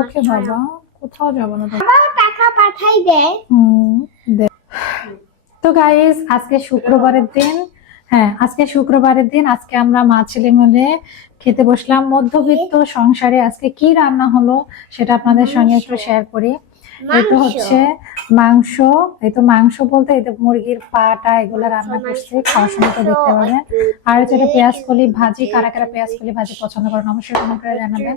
ওকে বাবা, কোথাও যাবো না তো। বাবা টাকা পাঠাই দেয়। দে। তো গাইস আজকে শুক্রবারের দিন, হ্যাঁ আজকে শুক্রবারের দিন, আজকে আমরা মা ছেলে মিলে খেতে বসলাম। মধ্যবিত্ত সংসারে আজকে কি রান্না হলো সেটা আপনাদের সঙ্গে একটু শেয়ার করি। এই তো হচ্ছে মাংস, এই তো মাংস বলতে এই তো মুরগির পাটা এগুলো রান্না করছি, খাওয়ার সময় তো দেখতে পাবেন। আর হচ্ছে এটা পেঁয়াজ কলি ভাজি, কারা কারা পেঁয়াজ কলি ভাজি পছন্দ করেন অবশ্যই কমেন্ট করে জানাবেন,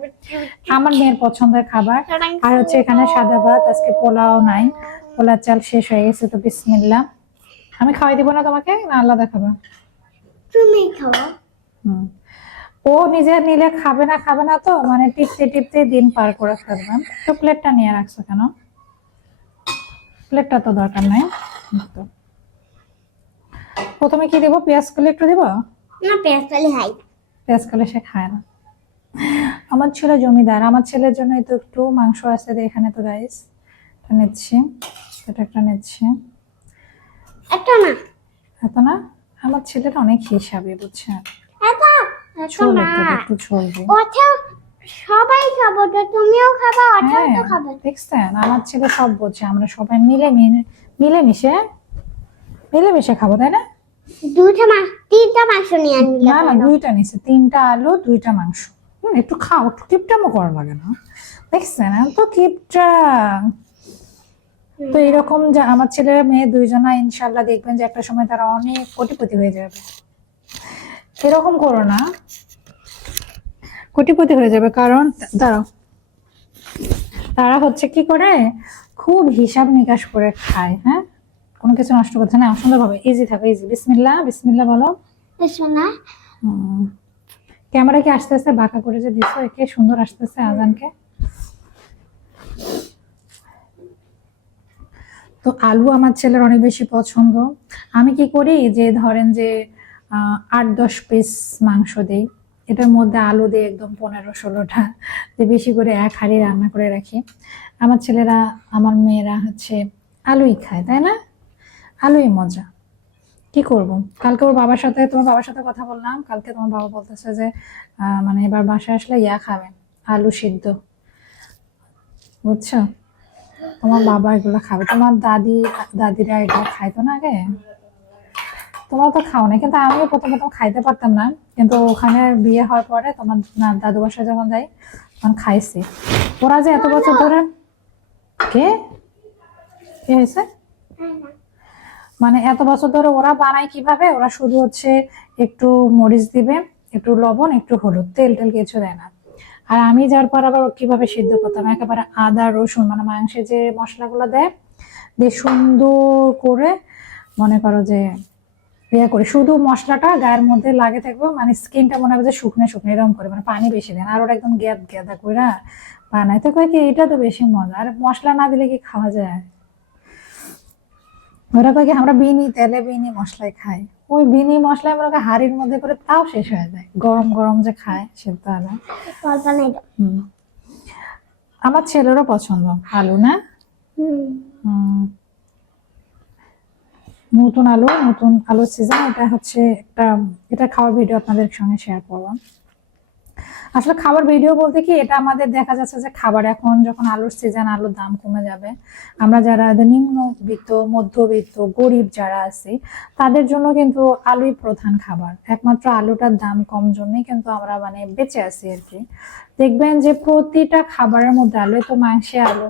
আমার মেয়ের পছন্দের খাবার। আর হচ্ছে এখানে সাদা ভাত, আজকে পোলাও নাই, পোলার চাল শেষ হয়ে গেছে। তো বিসমিল্লাহ, আমি খাওয়াই দিব না তোমাকে, না আলাদা খাবে? তুমি খাও। ও নিজে নিলে খাবে না তো, মানে টিপতে টিপতে দিন পার করে ফেলবেন। তো প্লেটটা নিয়ে রাখছো কেন? প্লেটটা তো দরকার নাই। তো প্রথমে কি দেবো, পেঁয়াজ কলি একটু দেবো? না পেঁয়াজ কলি হাই, পেঁয়াজ কলি সে খায় না। আমার ছেলে জমিদার, আমার ছেলের জন্য তো একটু মাংস আছে এখানে। তো গাইস নিচ্ছি, এটা একটা নিচ্ছি। এটা না, এত না, আমার ছেলেটা অনেক হিসাবে বুঝছেন। এটা ছোল না, একটু ছোল দিই। ওটা সবাই খাবো, তো তুমিও খাবা, ওটাও তো হ্যাঁ খাবে। দেখছেন, আমার ছেলে সব বোঝে, আমরা সবাই মিলেমিশে মিলেমিশে খাবো, তাই না? তিনটা মাংস নিয়ে আনলে না না, দুইটা নিছে, 3টা আলু 2টা মাংস। একটু খাও, একটু কিপটামো করা লাগে না? দেখছেন তো কিপটা। তো এরকম যে আমার ছেলে মেয়ে দুইজনা ইনশাল্লাহ দেখবেন যে একটা সময় তারা অনেক কোটিপতি হয়ে যাবে। এরকম করো না, কোটিপতি হয়ে যাবে। কারণ দাঁড়াও, তারা হচ্ছে কি করে, খুব হিসাব নিকাশ করে খায়। হ্যাঁ, কোনো কিছু নষ্ট করছে না, সুন্দরভাবে ইজি থাকো, ইজি। বিসমিল্লাহ, বিসমিল্লাহ বলো। না ক্যামেরা কি আস্তে আস্তে বাঁকা করে যে দিছো, একে সুন্দর আসতেছে আজানকে। তো আলু আমার ছেলের অনেক বেশি পছন্দ। আমি কি করি যে ধরেন যে 8-10 পিস মাংস দেই, এটার মধ্যে আলু দিয়ে একদম 15-16টা বেশি করে এক হাঁড়ি রান্না করে রাখি। আমার ছেলেরা, আমার মেয়েরা হচ্ছে আলুই খায়, তাই না? আলুই মজা। কি করব, কালকে ওর বাবার সাথে, তোমার বাবার সাথে কথা বললাম, কালকে তোমার বাবা বলতেছে যে মানে এবার বাসায় আসলে খাবেন, আলু সিদ্ধ, বুঝছো? তোমার বাবা এগুলো খাবে, তোমার দাদিরা এগুলো খাইতো না আগে, তোমরা তো খাও না। কিন্তু আমিও প্রথম প্রথম খাইতে পারতাম না, কিন্তু ওখানে বিয়ে হওয়ার পরে তোমার দাদু বাসায় যখন যাই তখন খাইছি। ওরা যে এত বছর ধরে, কে কি হয়েছে, মানে এত বছর ধরে ওরা বানায় কিভাবে, ওরা শুধু হচ্ছে একটু মরিচ দিবে, একটু লবণ, একটু হলুদ, তেল টেল কিছু দেয় না। আর আমি যার পর আবার কিভাবে সিদ্ধ করতাম, একেবারে আদা রসুন মানে মাংসে যে মশলাগুলো দেয় দিয়ে সুন্দর করে, মনে করো যে ইয়ে করে, শুধু মশলাটা গায়ের মধ্যে লাগে থাকবো, মানে স্কিনটা মনে হবে যে শুকনো শুকনো এরকম করে, মানে পানি বেশি দেন, আর ওরা একদম গেদা করে বানায়। তো কয় কি এটা তো বেশি মজা, আর মশলা না দিলে কি খাওয়া যায়? ওরা কয় কি আমরা বিনি তেলে বিনি মশলায় খাই, ওই বিনি মশলা আমরা হাড়ির মধ্যে করে তাও শেষ হয়ে যায়, গরম গরম যে খায় সেটা আলাদা। আমার ছেলেরও পছন্দ আলু, না? নতুন আলুর সিজন, এটা হচ্ছে একটা, এটা খাওয়ার ভিডিও আপনাদের সঙ্গে শেয়ার করবো। আসলে খাবার ভিডিও বলতে কি, এটা আমাদের দেখা যাচ্ছে যে খাবার, এখন যখন আলুর সিজন, আলুর দাম কমে যাবে, আমরা যারা নিম্নবিত্ত মধ্যবিত্ত গরিব যারা আছি তাদের জন্য কিন্তু আলুই প্রধান খাবার। একমাত্র আলুটার দাম কম জন্যই কিন্তু আমরা মানে বেঁচে আছি আর কি। দেখবেন যে প্রতিটা খাবারের মধ্যে আলু, তো মাংসে আলু,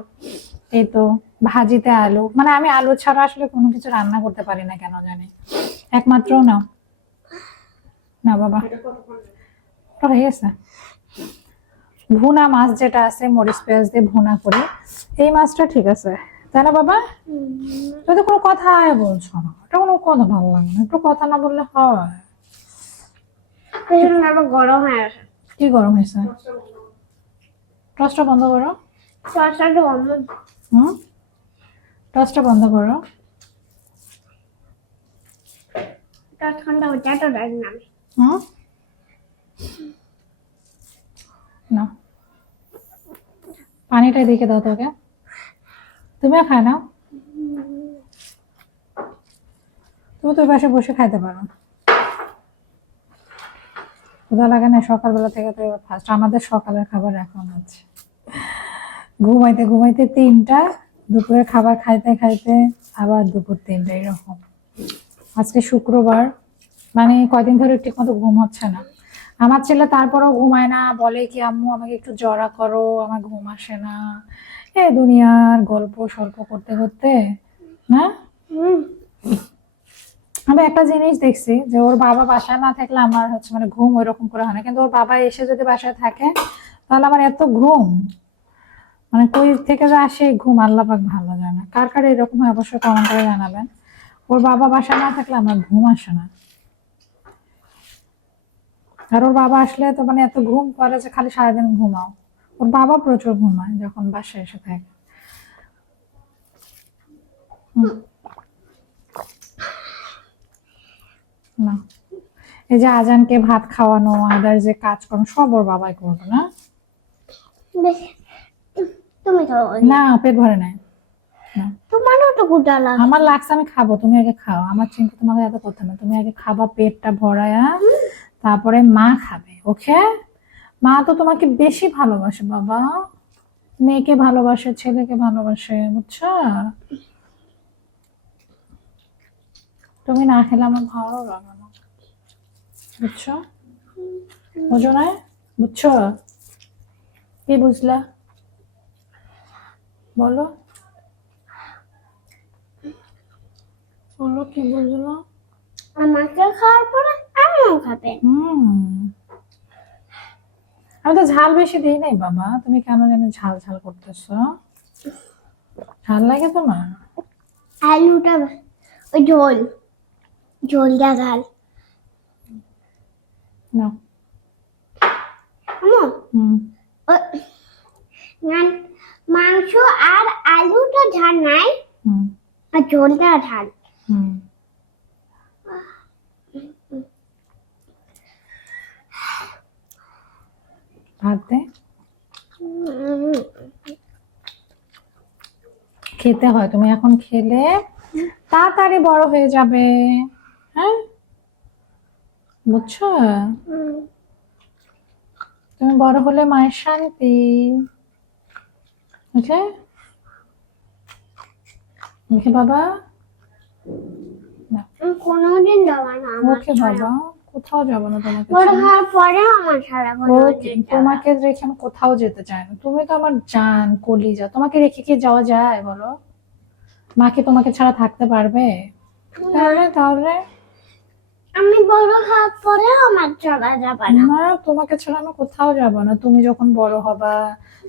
এই তো ভাজিতে আলু, মানে আমি আলু ছাড়া আসলে কোনো কিছু রান্না করতে পারি না কেন জানি, একমাত্র না। না বাবা, হয়ে গেছে। ভুনা মাছ যেটা আছে মরিচ পেঁয়াজ দিয়ে ভুনা করে, এই মাছটা ঠিক আছে, তাই না বাবা? তুই তো কোনো কথা বলছো না, এটা কোনো কথা ভালো লাগে না, একটু কথা না বললে হয়? গরম হয়ে আসে। কি গরম হয়েছে? টসটা বন্ধ করো। টসটা বন্ধ করো। না, পানিটা দেখে দাও তোকে, তুমিও খায় নাও, তুমি তো পাশে বসে খাইতে পারো। ক্ষুধা লাগে না? সকালবেলা থেকে তো ফার্স্ট আমাদের সকালের খাবার এখন আছে। ঘুমাইতে ঘুমাইতে 3টা, দুপুরে খাবার খাইতে খাইতে আবার দুপুর 3টা, এরকম। আজকে শুক্রবার, মানে কয়দিন ধরে ঠিক মতো ঘুম হচ্ছে না আমার ছেলে, তারপরেও ঘুমায় না, বলে কি আম্মু আমাকে একটু জড়া করো, আমার ঘুম আসে না। এই দুনিয়ার গল্প সল্প করতে করতে না। আমি একটা জিনিস দেখছি যে ওর বাবা বাসায় না থাকলে আমার হচ্ছে মানে ঘুম ওইরকম করে হয় না, কিন্তু ওর বাবা এসে যদি বাসায় থাকে তাহলে আমার এত ঘুম, মানে কই থেকে যে আসে এই ঘুম আল্লাহ পাক ভালো জানে। কার কার এরকম হয় অবশ্যই কমেন্ট করে জানাবেন। ওর বাবা বাসায় না থাকলে আমার ঘুম আসে না, আর ওর বাবা আসলে তো মানে এত ঘুম করে যে খালি সারাদিন ঘুমাও। ওর বাবা প্রচুর ঘুমায় যখন বাসায় এসে থাকে। না, এই যে আজানকে ভাত খাওয়ানো, আদার যে কাজকর্ম সব ওর বাবাই করবে না। তুমি খাও। না, পেট ভরে নাই। না, তোমারও তো ক্ষুধা লাগে। আমার লাগছে, আমি খাবো, তুমি আগে খাও, আমার চিন্তা তোমাকে এত করতে হবে না। তুমি আগে খাবা পেটটা ভরায়া, তারপরে মা খাবে। ওকে, মা তো তোমাকে বেশি ভালোবাসে বাবা, মেয়েকে ভালোবাসে, ছেলেকে ভালোবাসে, বুঝছো? তুমি না খেলে আমার ভালো লাগে না, বুঝছো? বুঝো না? বুঝছো? কি বুঝলা বলো, বলো কি বুঝলো? আমাকে খাওয়ার পরে আমিও খাবে। আমি তো ঝাল বেশি দিই নাই বাবা, তুমি কেন জানি ঝাল ঝাল করতেছো। ঝাল লাগে তোমার? আলুটা ওই ঝোল, ঝোলটা ঝাল। না। মাংস আর আলুটা ঝাল নাই, হুম আর ঝোলটা ঝাল। হুম ভাত দে, খেতে হয়, তুমি এখন খেলে তাড়াতাড়ি বড় হয়ে যাবে। হ্যাঁ, বুঝছো? তুমি বড় হলে মায়ের শান্তি। ওকে ওকে বাবা, কোনোদিন যাবো না আমার ওকে বাবা, কোথাও যাবো না তোমাকে বড় ছেড়ে। হওয়ার পরেও আমার সারা ওকে, তোমাকে রেখে আমি কোথাও যেতে চাই না, তুমি তো আমার জান কলিজা, তোমাকে রেখে কি যাওয়া যায় বলো? মা কি তোমাকে ছাড়া থাকতে পারবে? তাহলে তাহলে আমি বড় হওয়ার পরেও আমার চলা যাবে না। না, তোমাকে ছাড়া আমি কোথাও যাব না। তুমি যখন বড় হবা,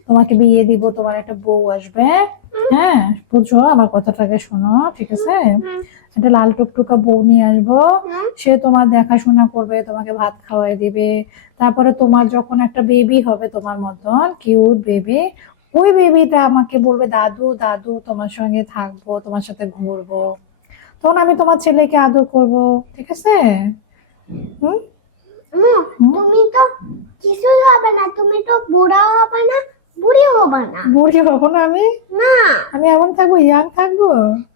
তোমাকে বিয়ে দিব, তোমার একটা বউ আসবে। হ্যাঁ, বুঝো, আমার কথাটাকে শোনো, ঠিক আছে? একটা লাল টুকটুকা বউ নিয়ে আসবো, সে তোমার দেখাশোনা করবে, তোমাকে ভাত খাওয়াই দিবে। তারপরে তোমার যখন একটা বেবি হবে তোমার মতন কিউট বেবি, ওই বেবিটা আমাকে বলবে দাদু দাদু, তোমার সঙ্গে থাকবো, তোমার সাথে ঘুরবো, তখন আমি তোমার ছেলেকে আদর করব, ঠিক আছে? হুম তুমি তো কিছু হবে না, তুমি তো বুড়াও হবে না, বুড়িও হবে না। বুড়ি হবো না আমি? না, আমি এমন থাকবো, ইয়াং থাকবো।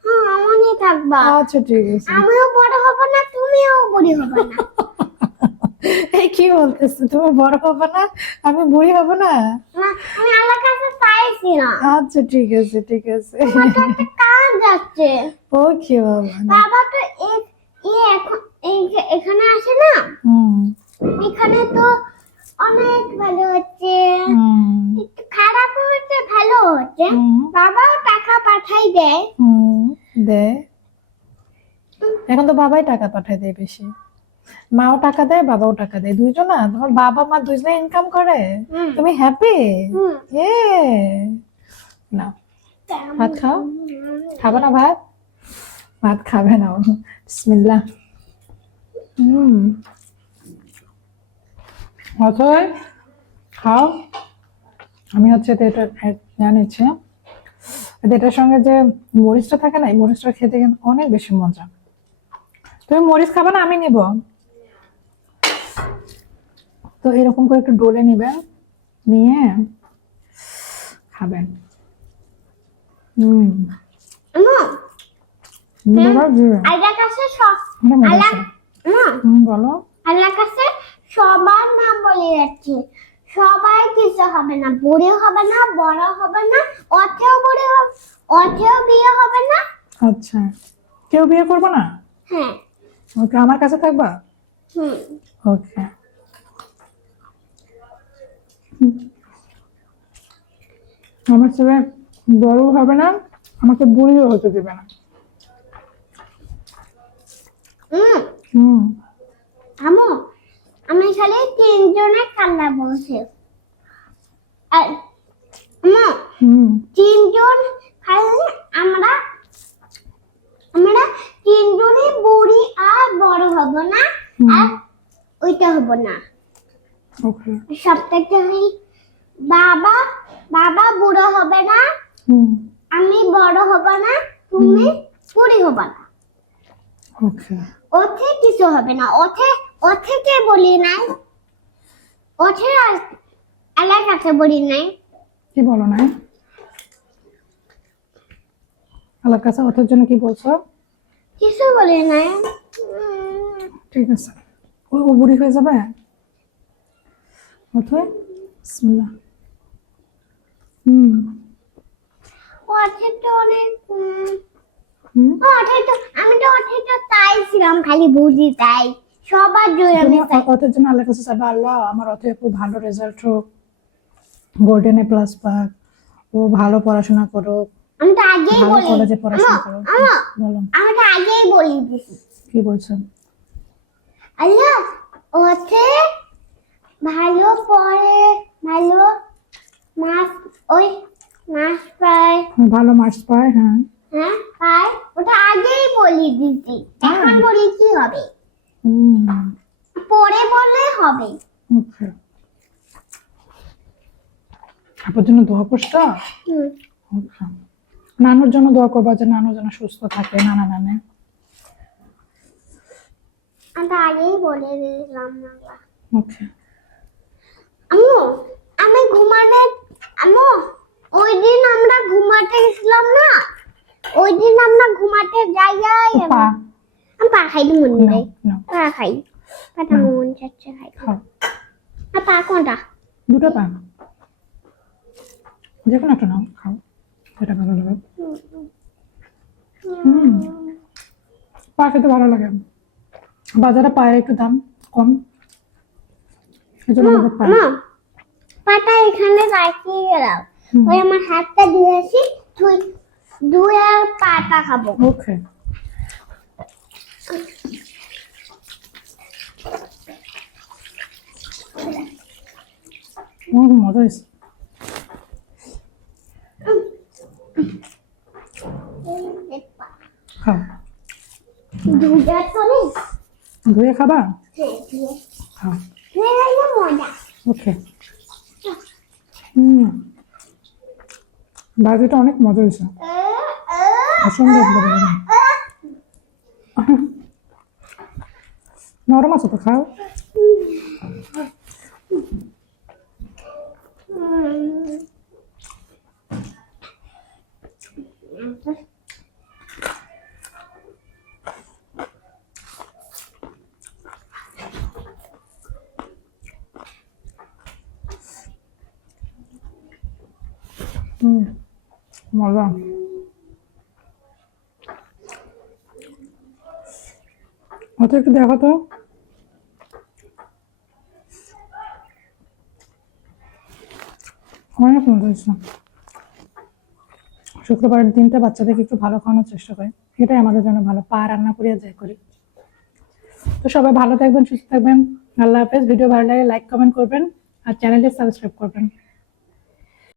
হ্যাঁ এমনই থাকবা। আচ্ছা ঠিক আছে। আমিও বড় হব না, তুমিও বুড়ি হবে না। এই কি বলতেছো, তুমি বড় হবে না, আমি বুড়ি হব না? না, আমি আল্লাহর কাছে চাইছি না। আচ্ছা ঠিক আছে ঠিক আছে। আমার তো একটা কাজ আছে। ওকে বাবা। বাবা তো এখন এখানে আসে না, হুম এখানে তো অনেক ভালো হচ্ছে, হুম একটু খারাপ হচ্ছে, ভালো হচ্ছে। বাবাও টাকা পাঠাই দেয়। দে, এখন তো বাবাই টাকা পাঠায় দেয় বেশি, মাও টাকা দেয় বাবাও টাকা দেয়, দুইজনা, তোমার বাবা মা দুইজনে ইনকাম করে, তুমি হ্যাপি? এ না, ভাত খাও, খাবে না ভাত? ভাত খাবে না, বিসমিল্লাহ। অথয় খাও। আমি হচ্ছে এটা জানিছি, এটার সঙ্গে যে মরিচটা থাকে না, এই মরিচটা খেতে কিন্তু অনেক বেশি মজা। তুমি মরিচ খাবে না, আমি নিব। তো এরকম করে একটু ডলে নিবেন, নিয়ে খাবেন। আল্লাহর কাছে বলো। আল্লাহর কাছে সবার নাম বলে যাচ্ছে, সবাই কিছু হবে না, বুড়ি হবে না, বড় হবে না, অথেও বুড়ি হবে, অথেও বিয়ে হবে না। আচ্ছা, কেউ বিয়ে করবো না? হ্যাঁ। ওকে, আমার কাছে থাকবা? হুম। ওকে। আমার ছেলে বড় হবে না, আমাকে বুড়িও হতে দিবে না। হুম। হুম। আমো, আমি খালি 3 জনের কান্না বলছি। আর আমো, হুম। 3 জন খালি আমরা আমরা 3 জনই বুড়ি আর বড় হব না, আর ওইটা হব না। ওকে। সবথেকে বাবা বাবা বুড়ো হবে না, হুম। আমি বড় হব না, তুমি বুড়ি হবা না। ওকে। ওঠে কিছু হবে না। ওঠে কে বলি নাই, ওঠে এলাকাতে বলি নাই। কি বলো না? আল্লাহর কাছে ওঠার জন্য কি বলছো? কিছু বলি নাই। ঠিক আছে, ও বুড়ি হয়ে যাবে। ওঠে, বিসমিল্লাহ। হুম। ওঠে তো অনেক হুম। ওঠে তো, আমি তো ওঠে তো তাই ছিলাম, খালি বুঝি তাই সবার জন্য আমি চাই। ওঠার জন্য আল্লাহর কাছে চাইবা, আল্লাহ আমার অতে খুব ভালো রেজাল্ট হোক, গোল্ডেন এ প্লাস পাক, ও ভালো পড়াশোনা করুক, আমি তো আগেই ভালো বলি, কলেজে পড়াশোনা করুক। বলো, আমি তো আগেই বলি দিছি। কি বলছো? আল্লাহ ওঠে ভালো পড়ে, ভালো মাস ওই মাস পায়। ভালো মার্কস পায়, হ্যাঁ। হ্যাঁ পায়, ওটা আগেই বলি দিছি। এখন বলি কি হবে, হুম। পরে বললে হবে। ওকে। আপনার জন্য দোয়া করছো? হুম। ওকে। নানুর জন্য দোয়া করবা, যে নানু যেন সুস্থ থাকে, নানা নানে। আমি তো আগেই বলে দিলাম। ওকে। আম্মু, আমি ঘুমাতে আম্মু, ওই দিন আমরা ঘুমাতে গেছিলাম না, ওই দিন আমরা ঘুমাতে যাই পা আমি পা খাই তো মনে নেই, নাও, পা খাই, পাটা মন চাচ্ছে খাই। খাও। আর পা কোনটা? দুটো পা, যে কোনো একটা নাও, খাও, যেটা ভালো লাগে। হুম। পা খেতে ভালো লাগে। বাজারে পায়ের একটু দাম কম, এই জন্য আমাদের পা। আম্মু, পাটা এখানে রাখিয়ে গেলাম, ওই আমার হাতটা ধুয়েছি, ধুয়ে আর পাটা খাবো। ওকে। মজা হয়েছে। খাও, ধুয়ে তো নেই। ধুয়ে খাবা? হ্যাঁ, ধুয়ে খাও। ধুয়ে খাইলে মজা। ওকে। হুম। ভাজিটা অনেক মজা হয়েছে, অসম্ভব মজা হয়েছে। নরম আছে তো, খাও। হুম, মজা। ওটা একটু দেখো তো। অনেক মজা হয়েছে। শুক্রবারের দিনটা বাচ্চাদেরকে একটু ভালো খাওয়ানোর চেষ্টা করি, এটাই আমাদের জন্য ভালো। পা রান্না করি আর যাই করি। তো সবাই ভালো থাকবেন, সুস্থ থাকবেন। আল্লাহ হাফেজ। ভিডিও ভালো লাগে লাইক কমেন্ট করবেন আর চ্যানেলটি সাবস্ক্রাইব করবেন।